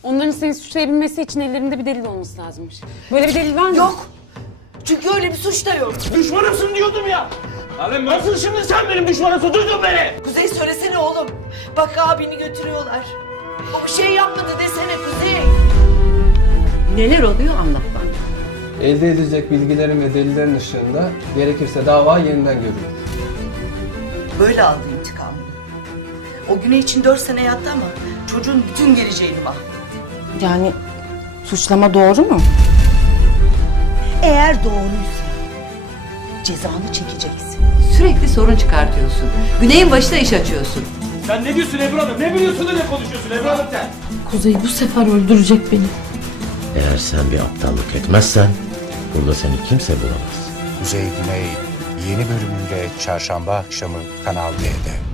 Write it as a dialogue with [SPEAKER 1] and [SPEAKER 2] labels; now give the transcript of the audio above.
[SPEAKER 1] Onların seni suçlayabilmesi için ellerinde bir delil olması lazımmış. Böyle bir delil var mı?
[SPEAKER 2] Yok. Çünkü öyle bir suç da yok.
[SPEAKER 3] Düşmanımsın diyordum ya. Alem nasıl şimdi sen benim düşmanımsın, duydun beni.
[SPEAKER 2] Kuzey söylesene oğlum. Bak abini götürüyorlar. O bir şey yapmadı desene Kuzey.
[SPEAKER 4] Neler oluyor anlat bana.
[SPEAKER 5] Elde edilecek bilgilerin ve delillerin ışığında gerekirse dava yeniden görülür.
[SPEAKER 2] Böyle aldı intikamını. O Güney için 4 sene yattı ama çocuğun bütün geleceğini mahvetti.
[SPEAKER 1] Yani suçlama doğru mu?
[SPEAKER 2] Eğer doğruysa cezanı çekeceksin.
[SPEAKER 4] Sürekli sorun çıkartıyorsun. Güney'in başına iş açıyorsun.
[SPEAKER 3] Sen ne diyorsun Ebru Hanım? Ne biliyorsun da ne konuşuyorsun Ebru Hanım sen?
[SPEAKER 6] Kuzey bu sefer öldürecek beni.
[SPEAKER 7] Eğer sen bir aptallık etmezsen burada seni kimse bulamaz.
[SPEAKER 8] Kuzey Güney yeni bölümüyle çarşamba akşamı Kanal D'de.